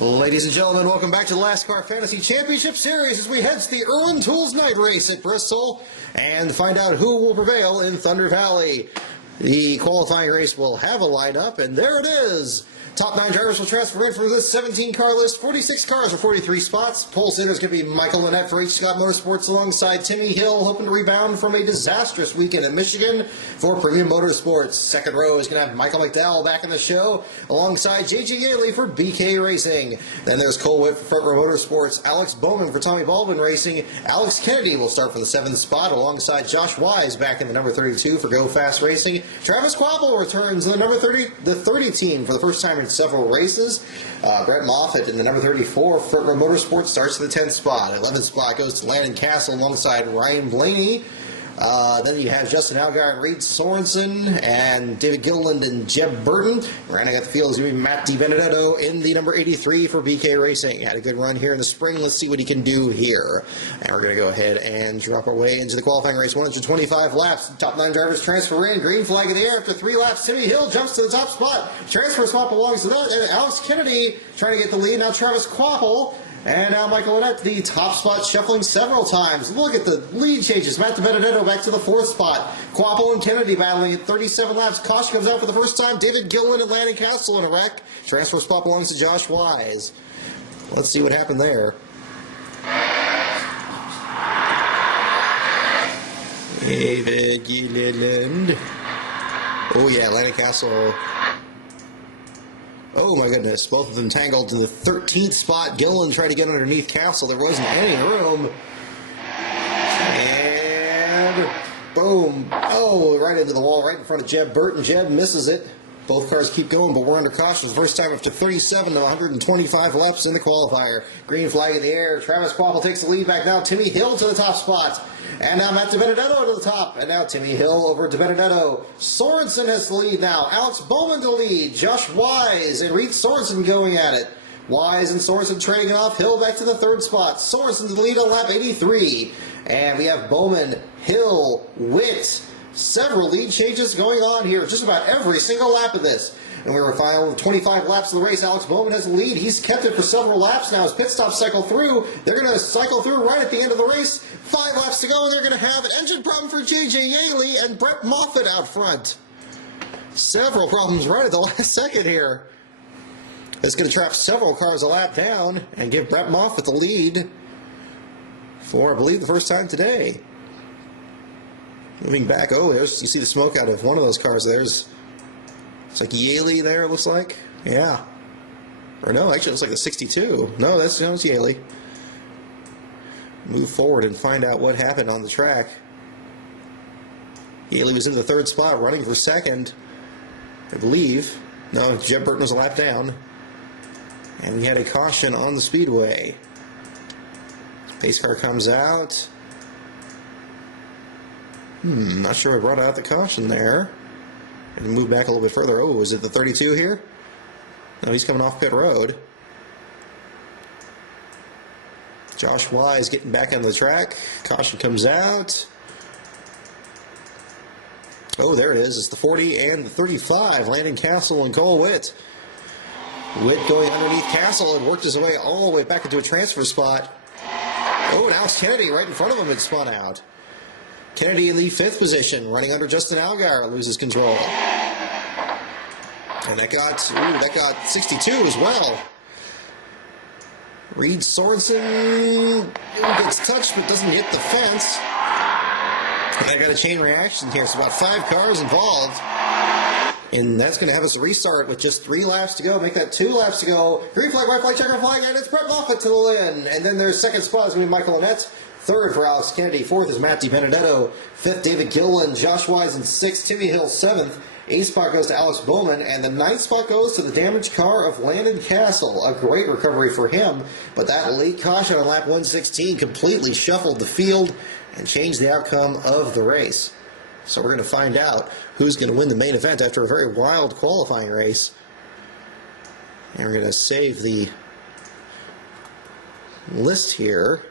Ladies and gentlemen, welcome back to the LASTCAR Fantasy Championship Series as we head to the Irwin Tools Night Race at Bristol and find out who will prevail in Thunder Valley. The qualifying race will have a lineup, and there it is. Top 9 drivers will transfer in for this 17-car list. 46 cars for 43 spots. Pole sitter is going to be Michael Lynette for H. Scott Motorsports alongside Timmy Hill, hoping to rebound from a disastrous weekend in Michigan for Premium Motorsports. Second row is going to have Michael McDowell back in the show alongside J.J. Yaley for BK Racing. Then there's Cole Witt for Front Row Motorsports, Alex Bowman for Tommy Baldwin Racing. Alex Kennedy will start for the 7th spot alongside Josh Wise back in the number 32 for Go Fast Racing. Travis Quapple returns in the number 30 team for the first time in several races. Brett Moffitt in the number 34 Front Row Motorsports starts for the 10th spot. 11th spot goes to Landon Castle alongside Ryan Blaney. Then you have Justin Allgaier and Reed Sorensen and David Gilliland and Jeb Burton. Rounding out the field is going to be Matt DiBenedetto in the number 83 for BK Racing. Had a good run here in the spring. Let's see what he can do here. And we're going to go ahead and drop our way into the qualifying race. 125 laps. Top 9 drivers transfer in. Green flag in the air after 3 laps. Timmy Hill jumps to the top spot. Transfer spot belongs to that. And Alex Kennedy trying to get the lead. Now Travis Quapple. And now Michael Lynette, the top spot, shuffling several times. Look at the lead changes. Matt DiBenedetto back to the 4th spot. Quapple and Kennedy battling at 37 laps. Caution comes out for the first time. David Gilliland and Landon Castle in a wreck. Transfer spot belongs to Josh Wise. Let's see what happened there. David Gilliland. Oh yeah, Landon Castle. Oh my goodness, both of them tangled to the 13th spot. Gilliland tried to get underneath Castle. There wasn't any room. And boom. Oh, right into the wall, right in front of Jeb Burton. Jeb misses it. Both cars keep going, but we're under caution. First time after 37 to 125 laps in the qualifier. Green flag in the air. Travis Quapple takes the lead back now. Timmy Hill to the top spot. And now Matt DiBenedetto to the top. And now Timmy Hill over DiBenedetto. Sorensen has the lead now. Alex Bowman to lead. Josh Wise and Reed Sorensen going at it. Wise and Sorensen trading off. Hill back to the 3rd spot. Sorensen to the lead on lap 83. And we have Bowman, Hill, Witt. Several lead changes going on here. Just about every single lap of this. And we were final 25 laps of the race. Alex Bowman has the lead. He's kept it for several laps now. As pit stops cycle through, they're going to cycle through right at the end of the race. 5 laps to go, and they're going to have an engine problem for J.J. Yaley and Brett Moffitt out front. Several problems right at the last second here. It's going to trap several cars a lap down and give Brett Moffitt the lead for, I believe, the first time today. Moving back, oh, you see the smoke out of one of those cars. It's like Yaley there, it looks like. Yeah. Or no, actually it looks like the 62. No, it's Yaley. Move forward and find out what happened on the track. Yaley was in the 3rd spot, running for 2nd, I believe. No, Jeb Burton was a lap down. And we had a caution on the speedway. Pace car comes out. Not sure I brought out the caution there. And move back a little bit further. Oh, is it the 32 here? No, he's coming off pit road. Josh Wise getting back on the track. Caution comes out. Oh, there it is. It's the 40 and the 35. Landon Castle and Cole Witt. Witt going underneath Castle and worked his way all the way back into a transfer spot. Oh, and Alex Kennedy right in front of him had spun out. Kennedy in the 5th position, running under Justin Allgaier, loses control. And that got 62 as well. Reed Sorensen gets touched but doesn't hit the fence. And I got a chain reaction here. It's about 5 cars involved. And that's going to have us restart with just 3 laps to go. Make that 2 laps to go. Green flag, white flag, checker flag, and it's Brett Moffitt to the win. And then their 2nd spot is going to be Michael Lynette. 3rd for Alex Kennedy. 4th is Matt DiBenedetto. 5th, David Gilliland. Josh Wise in 6th. Timmy Hill 7th. 8th spot goes to Alex Bowman. And the 9th spot goes to the damaged car of Landon Castle. A great recovery for him. But that late caution on lap 116 completely shuffled the field and changed the outcome of the race. So we're going to find out who's going to win the main event after a very wild qualifying race. And we're going to save the list here.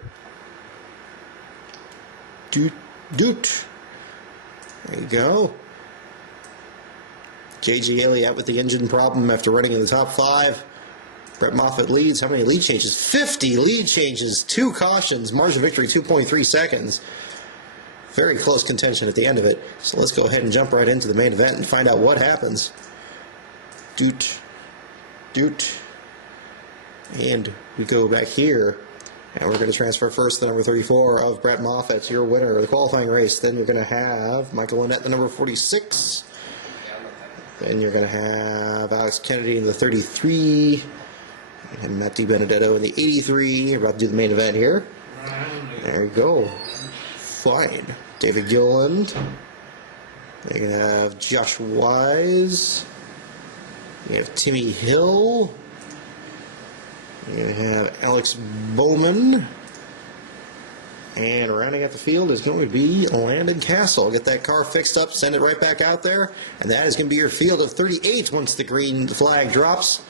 Doot. There you go. J.J. Yaley out with the engine problem after running in the top 5. Brett Moffitt leads. How many lead changes? 50 lead changes, 2 cautions, margin of victory 2.3 seconds. Very close contention at the end of it. So let's go ahead and jump right into the main event and find out what happens. Doot. And we go back here. And we're going to transfer first the number 34 of Brett Moffitt, your winner of the qualifying race. Then you're going to have Michael Lynette, the number 46. Then you're going to have Alex Kennedy in the 33. And Matt DiBenedetto in the 83. We're about to do the main event here. There you go. Fine. David Gilliland. Then you're going to have Josh Wise. You have Timmy Hill. You're going to have Alex Bowman. And rounding out the field is going to be Landon Castle. Get that car fixed up, send it right back out there. And that is going to be your field of 38 once the green flag drops.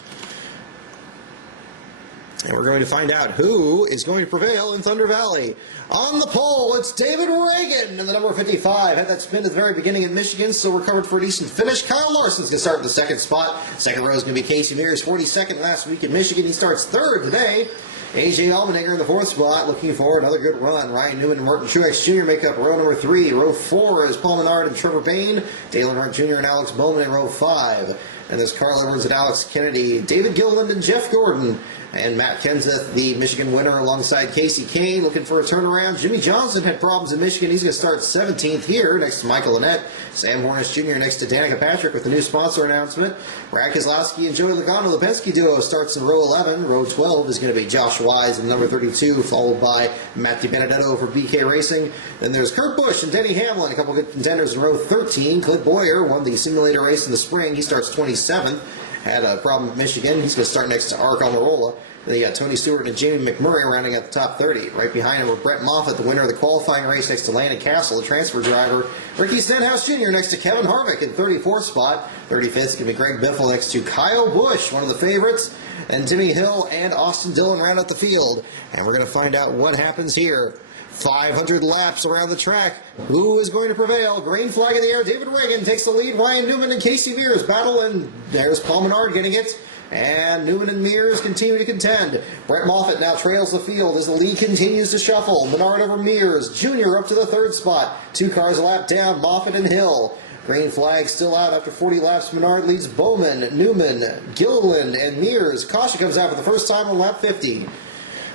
And we're going to find out who is going to prevail in Thunder Valley. On the pole, it's David Reagan in the number 55. Had that spin at the very beginning in Michigan, still recovered for a decent finish. Kyle Larson's going to start in the second spot. Second row is going to be Casey Mears, 42nd last week in Michigan. He starts third today. A.J. Allmendinger in the fourth spot, looking for another good run. Ryan Newman and Martin Truex Jr. make up row number 3. Row 4 is Paul Menard and Trevor Bayne. Dale Earnhardt Jr. and Alex Bowman in row 5. And there's Carl Edwards and Alex Kennedy, David Gilliland and Jeff Gordon. And Matt Kenseth, the Michigan winner, alongside Casey Kane, looking for a turnaround. Jimmy Johnson had problems in Michigan. He's going to start 17th here, next to Michael Lynette. Sam Hornish Jr. next to Danica Patrick with the new sponsor announcement. Brad Keselowski and Joey Logano, the Penske duo, starts in row 11. Row 12 is going to be Josh Wise in number 32, followed by Matt DiBenedetto for BK Racing. Then there's Kurt Busch and Denny Hamlin, a couple good contenders in row 13. Clint Boyer won the simulator race in the spring. He starts 27th. Had a problem at Michigan. He's going to start next to Ark Almirola. Then you got Tony Stewart and Jamie McMurray rounding out the top 30. Right behind him were Brett Moffitt, the winner of the qualifying race, next to Landon Castle, the transfer driver. Ricky Stenhouse Jr. next to Kevin Harvick in 34th spot. 35th is going to be Greg Biffle next to Kyle Busch, one of the favorites. And Timmy Hill and Austin Dillon round out the field. And we're going to find out what happens here. 500 laps around the track. Who is going to prevail? Green flag in the air. David Reagan takes the lead. Ryan Newman and Casey Mears battle, and there's Paul Menard getting it. And Newman and Mears continue to contend. Brett Moffitt now trails the field as the lead continues to shuffle. Menard over Mears. Jr. up to the third spot. 2 cars a lap down, Moffitt and Hill. Green flag still out after 40 laps. Menard leads Bowman, Newman, Gilliland, and Mears. Caution comes out for the first time on lap 50.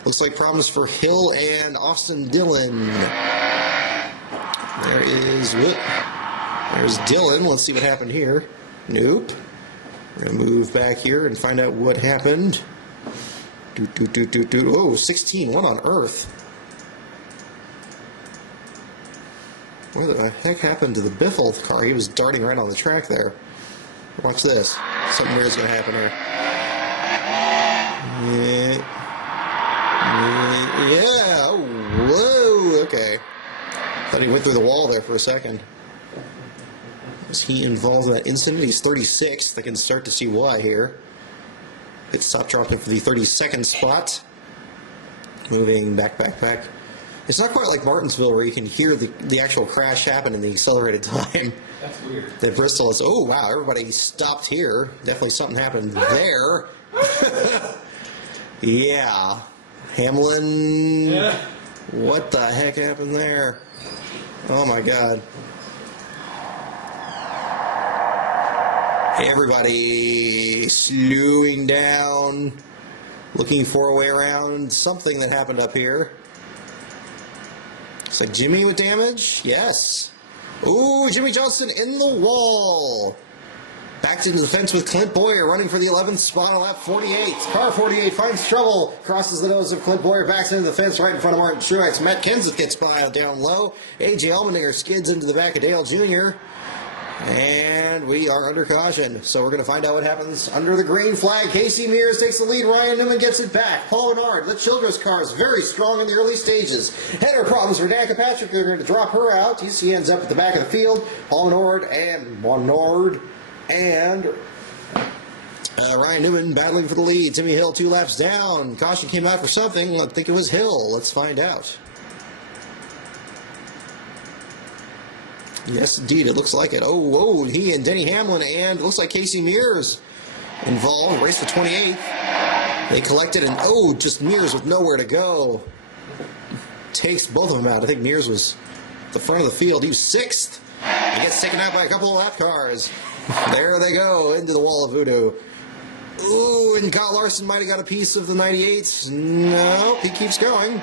Looks like problems for Hill and Austin Dillon. There's Dillon. Let's see what happened here. Nope. We're going to move back here and find out what happened. Oh, 16. What on earth? What the heck happened to the Biffle car? He was darting right on the track there. Watch this. Something weird is going to happen here. Yeah. Oh, whoa. Okay. Thought he went through the wall there for a second. Was he involved in that incident? He's 36th. I can start to see why here. Pit stop dropping for the 32nd spot. Moving back. It's not quite like Martinsville where you can hear the actual crash happen in the accelerated time. That's weird. That Bristol is, oh wow, everybody stopped here. Definitely something happened there. Yeah. Hamlin. Yeah. What the heck happened there? Oh my God. Everybody slowing down, looking for a way around something that happened up here. Looks like Jimmy with damage. Yes. Ooh, Jimmy Johnson in the wall. Backed into the fence with Clint Boyer, running for the 11th spot on lap 48. Car 48 finds trouble, crosses the nose of Clint Boyer, backs into the fence right in front of Martin Truex. Matt Kenseth gets by down low. A.J. Allmendinger skids into the back of Dale Jr. And we are under caution. So we're going to find out what happens under the green flag. Casey Mears takes the lead. Ryan Newman gets it back. Paul Menard, the Childress car is very strong in the early stages. Header problems for Danica Patrick. They're going to drop her out. He ends up at the back of the field. Paul Menard and Ryan Newman battling for the lead. Timmy Hill 2 laps down. Caution came out for something. I think it was Hill. Let's find out. Yes, indeed, it looks like it. Oh, whoa, he and Denny Hamlin, and it looks like Casey Mears involved. Race for 28th. They collected, and oh, just Mears with nowhere to go. Takes both of them out. I think Mears was the front of the field. He was 6th. He gets taken out by a couple of lap cars. There they go, into the wall of voodoo. Ooh, and Kyle Larson might have got a piece of the 98. No, he keeps going.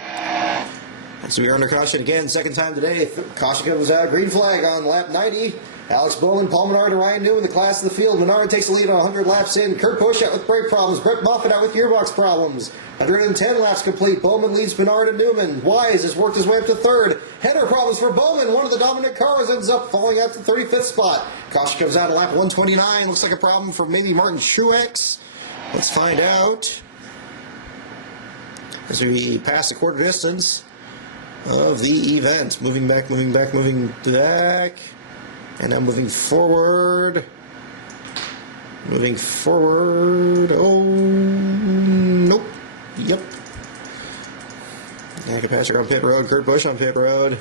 So we are under caution again, second time today. Caution comes out, green flag on lap 90. Alex Bowman, Paul Menard, and Ryan Newman, the class of the field. Menard takes the lead on 100 laps in. Kurt Busch out with brake problems. Brett Moffitt out with gearbox problems. 110 laps complete. Bowman leads Menard and Newman. Wise has worked his way up to 3rd. Header problems for Bowman. One of the dominant cars ends up falling out to the 35th spot. Caution comes out at lap 129. Looks like a problem for maybe Martin Truex. Let's find out as we pass the quarter distance of the event. Moving back, moving back, moving back. And now moving forward. Moving forward. Oh, nope. Yep. Danica Patrick on pit road. Kurt Busch on pit road.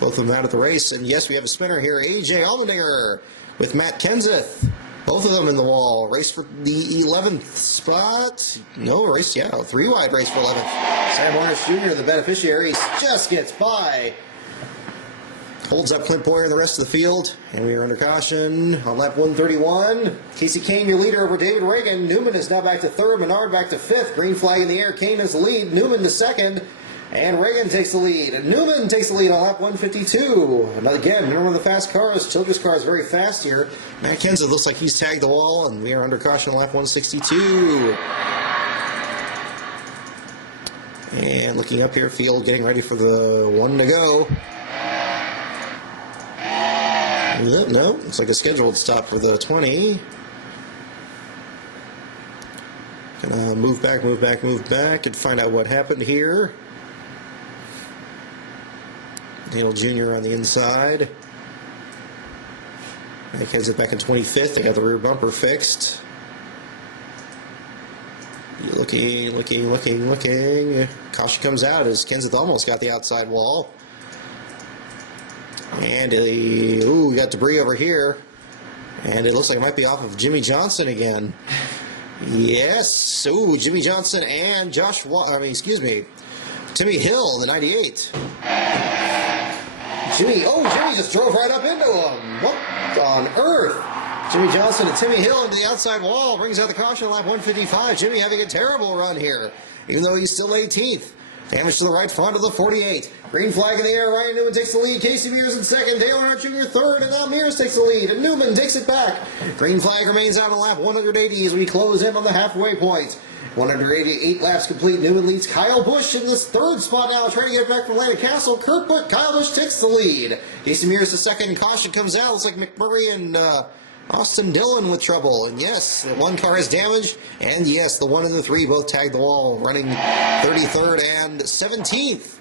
Both of them out at the race. And yes, we have a spinner here. A.J. Allmendinger with Matt Kenseth. Both of them in the wall. Race for the 11th spot. No, race, yeah, 3-wide race for 11th. Sam Morris Jr., the beneficiary, just gets by. Holds up Clint Boyer and the rest of the field. And we are under caution on lap 131. Casey Kane, your leader over David Reagan. Newman is now back to 3rd. Menard back to 5th. Green flag in the air. Kane has the lead. Newman to 2nd. And Reagan takes the lead. Newman takes the lead on lap 152. And again, remember one of the fast cars. Childress car is very fast here. Matt Kenseth looks like he's tagged the wall, and we are under caution on lap 162. And looking up here, field getting ready for the 1 to go. No, looks like a scheduled stop for the 20. Gonna move back, move back, move back, and find out what happened here. Daniel Jr. on the inside. Nick Kenseth back in 25th. They got the rear bumper fixed. Looking. Caution comes out as Kenseth almost got the outside wall. And we got debris over here. And it looks like it might be off of Jimmy Johnson again. Yes. Ooh, Jimmy Johnson and Timmy Hill, the 98. Jimmy just drove right up into him. What on earth? Jimmy Johnson and Timmy Hill into the outside wall. Brings out the caution on lap 155. Jimmy having a terrible run here, even though he's still 18th. Damage to the right front of the 48. Green flag in the air. Ryan Newman takes the lead. Casey Mears in 2nd. Dale Earnhardt Jr. 3rd. And now Mears takes the lead. And Newman takes it back. Green flag remains out on lap 180 as we close in on the halfway point. 188 laps complete. Newman leads Kyle Busch in this 3rd spot now, trying to get back from Atlanta Castle. Kyle Busch takes the lead. Casey Mears the 2nd. Caution comes out. Looks like McMurray and Austin Dillon with trouble. And yes, the 1 car is damaged. And yes, the 1 and the 3 both tagged the wall, running 33rd and 17th.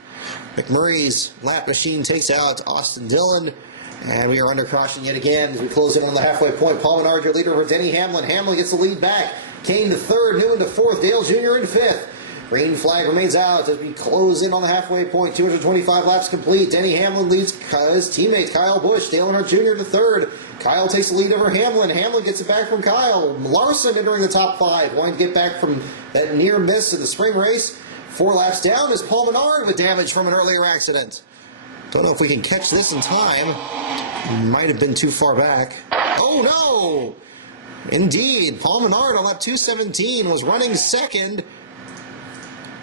McMurray's lap machine takes out Austin Dillon. And we are under caution yet again as we close in on the halfway point. Paul Menard, your leader, over Denny Hamlin. Hamlin gets the lead back. Kane to 3rd, Newman to 4th, Dale Jr. in 5th. Green flag remains out as we close in on the halfway point. 225 laps complete. Denny Hamlin leads his teammate Kyle Busch. Dale Earnhardt Jr. to 3rd. Kyle takes the lead over Hamlin. Hamlin gets it back from Kyle. Larson entering the top 5. Wanting to get back from that near miss in the spring race. 4 laps down is Paul Menard with damage from an earlier accident. Don't know if we can catch this in time. Might have been too far back. Oh no! Indeed, Paul Menard on lap 217 was running 2nd,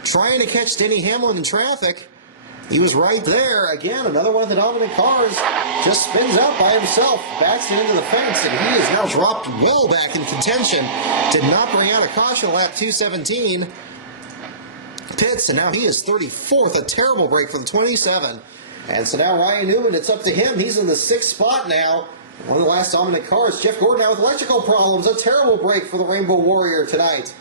trying to catch Denny Hamlin in traffic. He was right there. Again, another one of the dominant cars just spins out by himself, backs it into the fence, and he is now dropped well back in contention. Did not bring out a caution lap 217. Pits, and now he is 34th, a terrible break for the 27. And so now Ryan Newman, it's up to him. He's in the 6th spot now. One of the last dominant cars. Jeff Gordon now with electrical problems. A terrible break for the Rainbow Warrior tonight.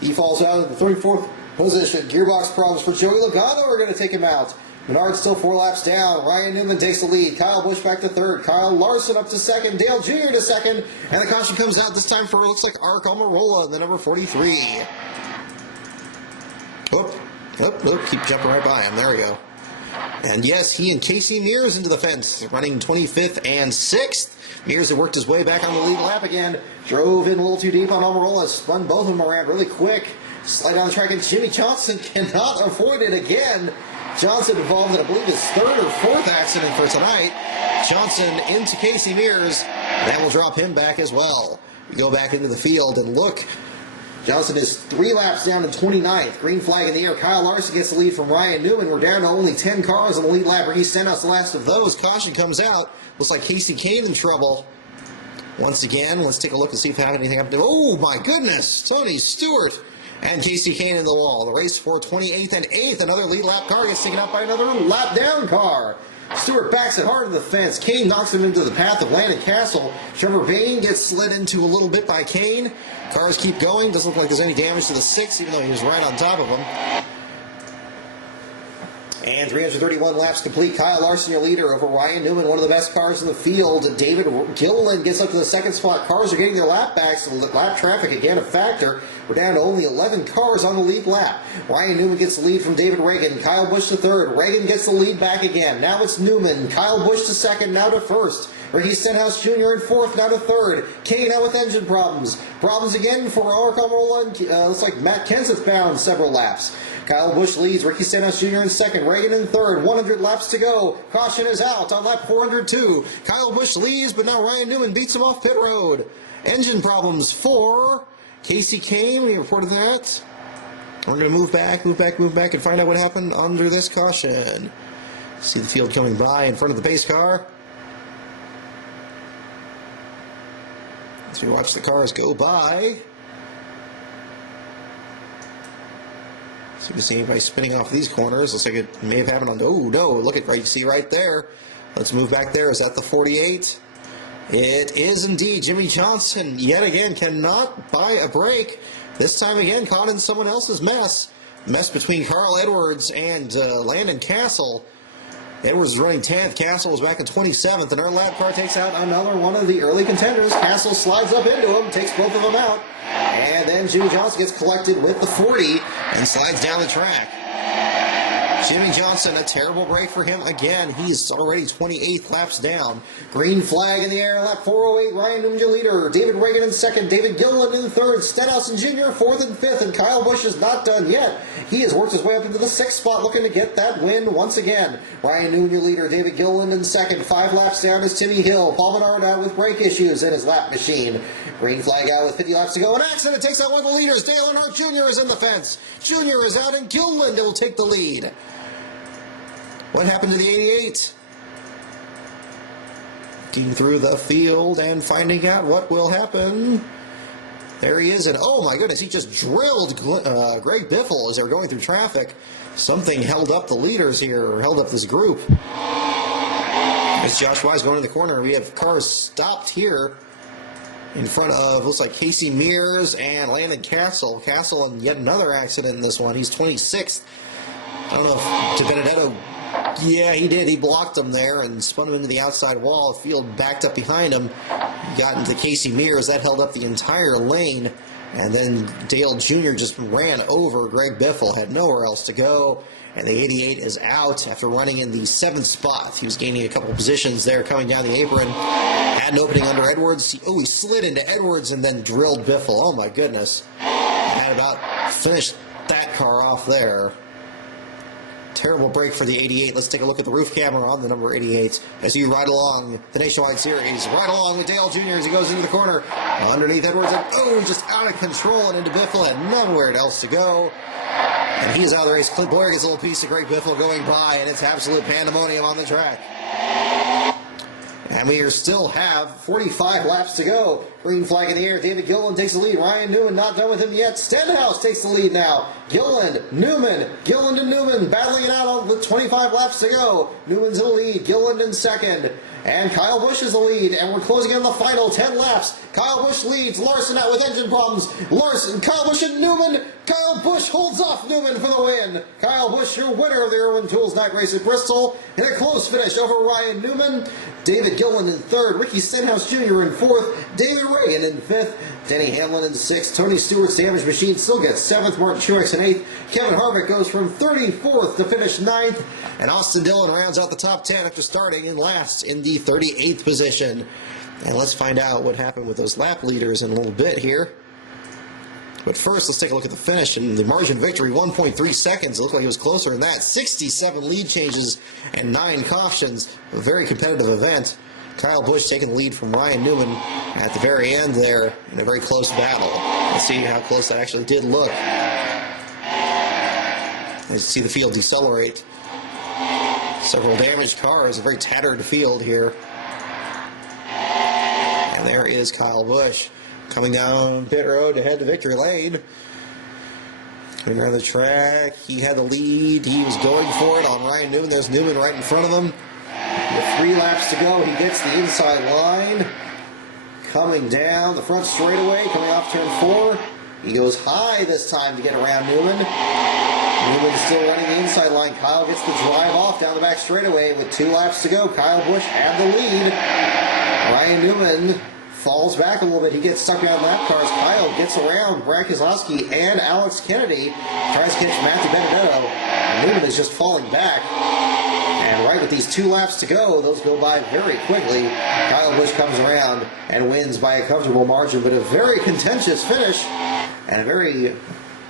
He falls out of the 34th position. Gearbox problems for Joey Logano are going to take him out. Menard still 4 laps down. Ryan Newman takes the lead. Kyle Busch back to 3rd. Kyle Larson up to 2nd. Dale Jr. to 2nd. And the caution comes out this time for, looks like, Ark Almirola, the number 43. Whoop. Keep jumping right by him. There we go. And yes, he and Casey Mears into the fence, running 25th and 6th. Mears had worked his way back on the lead lap again. Drove in a little too deep on Almirola, spun both of them around really quick. Slide down the track, and Jimmy Johnson cannot avoid it again. Johnson involved in, I believe, his third or fourth accident for tonight. Johnson into Casey Mears. That will drop him back as well. We go back into the field and look. Johnson is 3 laps down in 29th. Green flag in the air. Kyle Larson gets the lead from Ryan Newman. We're down to only 10 cars on the lead lap. Ricky Stenhouse the last of those. Caution comes out. Looks like Casey Kane in trouble. Once again, let's take a look and see if anything happened. Oh my goodness! Tony Stewart and Casey Kane in the wall. The race for 28th and 8th. Another lead lap car gets taken out by another lap down car. Stewart backs it hard to the fence. Kane knocks him into the path of Landon Castle. Trevor Bain gets slid into a little bit by Kane. Cars keep going. Doesn't look like there's any damage to the 6, even though he was right on top of him. And 331 laps complete. Kyle Larson, your leader, over Ryan Newman, one of the best cars in the field. David Gilliland gets up to the second spot. Cars are getting their lap backs. So lap traffic, again, a factor. We're down to only 11 cars on the lead lap. Ryan Newman gets the lead from David Reagan. Kyle Busch to third. Reagan gets the lead back again. Now it's Newman. Kyle Busch to second, now to first. Ricky Stenhouse Jr. in fourth, now to third. Kane out with engine problems. Problems again for Arcamola. Looks like Matt Kenseth bound several laps. Kyle Busch leads. Ricky Stenhouse Jr. in second. Reagan in third. 100 laps to go. Caution is out on lap 402. Kyle Busch leads, but now Ryan Newman beats him off pit road. Engine problems for Casey Kane. We reported that. We're going to move back, and find out what happened under this caution. See the field coming by in front of the pace car. As we watch the cars go by. So you can see anybody spinning off these corners. Looks like it may have happened on. Oh no! Look at right. You see right there. Let's move back there. Is that the 48? It is indeed. Jimmy Johnson yet again cannot buy a break. This time again caught in someone else's mess. Mess between Carl Edwards and Landon Castle. Edwards is running 10th. Castle was back in 27th, and our lap car takes out another one of the early contenders. Castle slides up into him, takes both of them out, and then Jimmy Johnson gets collected with the 40 and slides down the track. Jimmy Johnson, a terrible break for him again. He's already 28 laps down. Green flag in the air, lap 408. Ryan Newman, your leader. David Reagan in second. David Gilliland in third. Stenhouse Jr. fourth and fifth. And Kyle Busch is not done yet. He has worked his way up into the 6th spot, looking to get that win once again. Ryan Newman, your leader. David Gilliland in second. 5 laps down is Timmy Hill. Paul Menard out with brake issues in his lap machine. Green flag out with 50 laps to go. An accident takes out one of the leaders. Dale Earnhardt Jr. is in the fence. Jr. is out, and Gilliland will take the lead. What happened to the 88? Looking through the field and finding out what will happen. There he is, and oh my goodness, he just drilled Greg Biffle as they were going through traffic. Something held up the leaders here, or held up this group. As Josh Wise going in the corner, we have cars stopped here in front of, looks like Casey Mears and Landon Castle. Castle in yet another accident in this one. He's 26th. I don't know if DiBenedetto. Yeah, he did. He blocked him there and spun him into the outside wall. The field backed up behind him. He got into Casey Mears. That held up the entire lane. And then Dale Jr. just ran over Greg Biffle. Had nowhere else to go. And the 88 is out after running in the 7th spot. He was gaining a couple positions there coming down the apron. Had an opening under Edwards. He slid into Edwards and then drilled Biffle. Oh, my goodness. Had about finished that car off there. Terrible break for the 88. Let's take a look at the roof camera on the number 88 as you ride along the Nationwide Series. Right along with Dale Jr. as he goes into the corner. Underneath Edwards, and just out of control and into Biffle. Had nowhere else to go. And he is out of the race. Clint Boyer gets a little piece of Greg Biffle going by, and it's absolute pandemonium on the track. And we still have 45 laps to go. Green flag in the air. David Gilliland takes the lead. Ryan Newman not done with him yet. Stenhouse takes the lead now. Gilliland, Newman, Gilliland and Newman battling it out with 25 laps to go. Newman's in the lead. Gilliland in second. And Kyle Busch is the lead. And we're closing in the final 10 laps. Kyle Busch leads. Larson out with engine problems. Larson, Kyle Busch and Newman. Kyle Busch holds off Newman for the win. Kyle Busch, your winner of the Irwin Tools Night Race at Bristol. In a close finish over Ryan Newman. David Gilliland in third. Ricky Stenhouse Jr. in fourth. David Reagan in fifth. Denny Hamlin in sixth. Tony Stewart's Damaged Machine still gets seventh. Martin Truex in eighth. Kevin Harvick goes from 34th to finish ninth. And Austin Dillon rounds out the top 10 after starting in last in the 38th position. And let's find out what happened with those lap leaders in a little bit here. But first, let's take a look at the finish and the margin of victory, 1.3 seconds. It looked like it was closer than that. 67 lead changes and 9 cautions. A very competitive event. Kyle Busch taking the lead from Ryan Newman at the very end there in a very close battle. Let's see how close that actually did look. As you see the field decelerate. Several damaged cars, a very tattered field here. And there is Kyle Busch coming down pit road to head to victory lane. Coming around the track, he had the lead. He was going for it on Ryan Newman. There's Newman right in front of him. With 3 laps to go, he gets the inside line. Coming down the front straightaway, coming off turn 4. He goes high this time to get around Newman. Newman still running the inside line. Kyle gets the drive off down the back straightaway with 2 laps to go. Kyle Busch had the lead. Ryan Newman falls back a little bit. He gets stuck behind lap cars. Kyle gets around Brad Keselowski and Alex Kennedy. Tries to catch Matthew Benedetto. And Newman is just falling back. And right with these 2 laps to go, those go by very quickly. Kyle Busch comes around and wins by a comfortable margin, but a very contentious finish and a very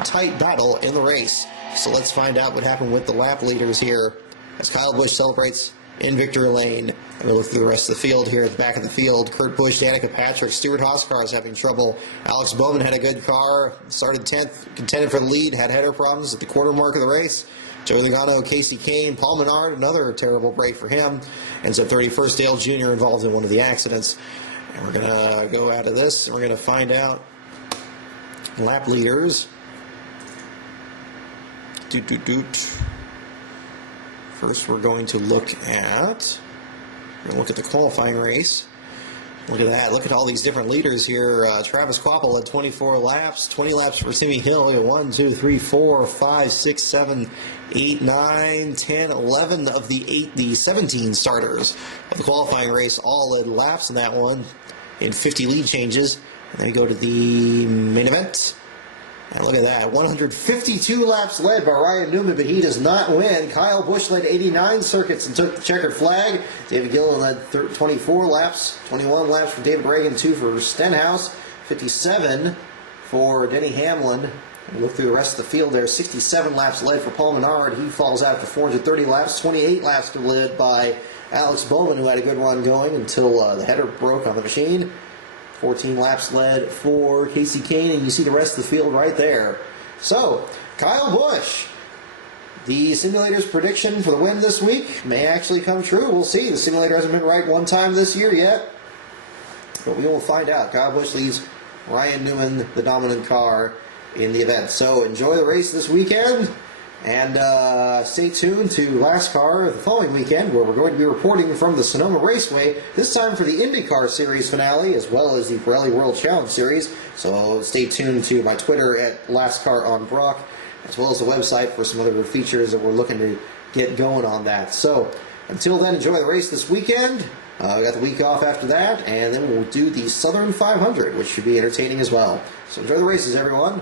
tight battle in the race. So let's find out what happened with the lap leaders here as Kyle Busch celebrates in victory lane. And we look through the rest of the field here at the back of the field. Kurt Busch, Danica Patrick, Stuart Hoskar is having trouble. Alex Bowman had a good car, started 10th, contended for the lead, had header problems at the quarter mark of the race. Joey Logano, Casey Kane, Paul Menard, another terrible break for him. Ends up 31st. Dale Jr. involved in one of the accidents. And we're going to go out of this, and we're going to find out lap leaders. First, we're going to look at the qualifying race. Look at that. Look at all these different leaders here. Travis Kvapil led 24 laps. 20 laps for Simi Hill. 1, 2, 3, 4, 5, 6, 7, 8, 9, 10, 11 of the 17 starters of the qualifying race all led laps in that one in 50 lead changes. And then we go to the main event. And look at that, 152 laps led by Ryan Newman, but he does not win. Kyle Busch led 89 circuits and took the checkered flag. David Gillen led 24 laps, 21 laps for David Reagan, 2 for Stenhouse, 57 for Denny Hamlin. And look through the rest of the field there, 67 laps led for Paul Menard. He falls out for 430 laps, 28 laps led by Alex Bowman, who had a good run going until the header broke on the machine. 14 laps led for Casey Kane, and you see the rest of the field right there. So, Kyle Busch, the simulator's prediction for the win this week may actually come true. We'll see. The simulator hasn't been right one time this year yet, but we will find out. Kyle Busch leads Ryan Newman, the dominant car, in the event. So, enjoy the race this weekend, and stay tuned to LASTCAR the following weekend, where we're going to be reporting from the Sonoma Raceway, this time for the IndyCar Series finale, as well as the Pirelli World Challenge Series. So stay tuned to my Twitter at LASTCAR on Brock, as well as the website for some other features that we're looking to get going on that. So until then, enjoy the race this weekend. We got the week off after that, and then we'll do the Southern 500, which should be entertaining as well. So enjoy the races, everyone.